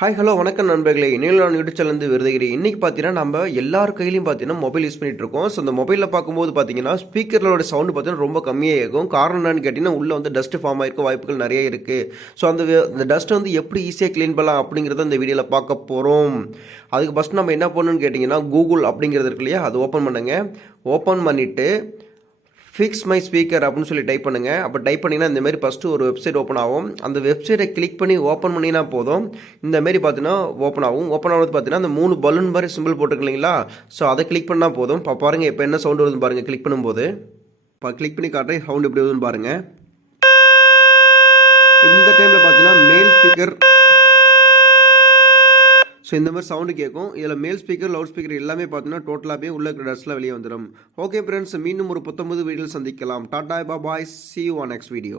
Hi hello வணக்கம் நண்பர்களே. இன்னும் நான் யூடியூப் சேனல் விருதுகிறேன். இன்றைக்கி பார்த்தீங்கன்னா நம்ம எல்லார் கையிலையும் பார்த்தீங்கன்னா மொபைல் யூஸ் பண்ணிட்டு இருக்கோம். ஸோ அந்த மொபைலில் பார்க்கும்போது பார்த்தீங்கன்னா ஸ்பீக்கரோட சவுண்டு பார்த்தீங்கன்னா ரொம்ப கம்மியாக இருக்கும். காரணம் என்னன்னு கேட்டிங்கன்னா உள்ளே வந்து டஸ்ட் ஃபார்ம் ஆகிருக்க வாய்ப்புகள் நிறைய இருக்குது. ஸோ அந்த டஸ்ட்டை வந்து எப்படி ஈஸியாக க்ளீன் பண்ணலாம் அப்படிங்கிறத இந்த வீடியோவில் பார்க்க போகிறோம். அதுக்கு ஃபஸ்ட் நம்ம என்ன பண்ணணும்னு கேட்டிங்கன்னா கூகுள் அப்படிங்கிறது இருக்கு இல்லையா, அது ஓப்பன் பண்ணுங்கள். ஓப்பன் பண்ணிவிட்டு ஃபிக்ஸ் மை ஸ்பீக்கர் அப்படின்னு சொல்லி டைப் பண்ணுங்கள். அப்போ டைப் பண்ணிங்கன்னா இந்தமாரி ஃபஸ்ட்டு ஒரு வெப்சைட் ஓப்பன் ஆகும். அந்த வெப்சைட்டை கிளிக் பண்ணி ஓப்பன் பண்ணினா போதும். இந்தமாரி பார்த்தீங்கன்னா ஓப்பன் ஆகும். ஓப்பன் ஆகிறது பார்த்தீங்கன்னா அந்த 3 பலூன் மாதிரி சிம்பிள் போட்டுருக்கு இல்லைங்களா, ஸோ அதை கிளிக் பண்ணால் போதும். இப்போ பாருங்கள் இப்போ என்ன சவுண்டு வருதுன்னு பாருங்கள். கிளிக் பண்ணும்போது இப்போ கிளிக் பண்ணி காட்டுறேன் சவுண்டு எப்படி வருதுன்னு பாருங்கள். இந்த டைமில் பார்த்தீங்கன்னா மேல் ஸ்பீக்கர், ஸோ இந்த மாதிரி சவுண்டு கேட்கும். இதில் மேல் ஸ்பீக்கர் லவுட் ஸ்பீக்கர் எல்லாமே பார்த்தீங்கன்னா டோட்டலாகவே உள்ள இருக்கிற டஸ்ட்லாம் வெளியே வந்துடும். ஓகே ஃப்ரெண்ட்ஸ், மீண்டும் ஒரு 19 வீடியோவில் சந்திக்கலாம். டாடா பாய், see you on next video.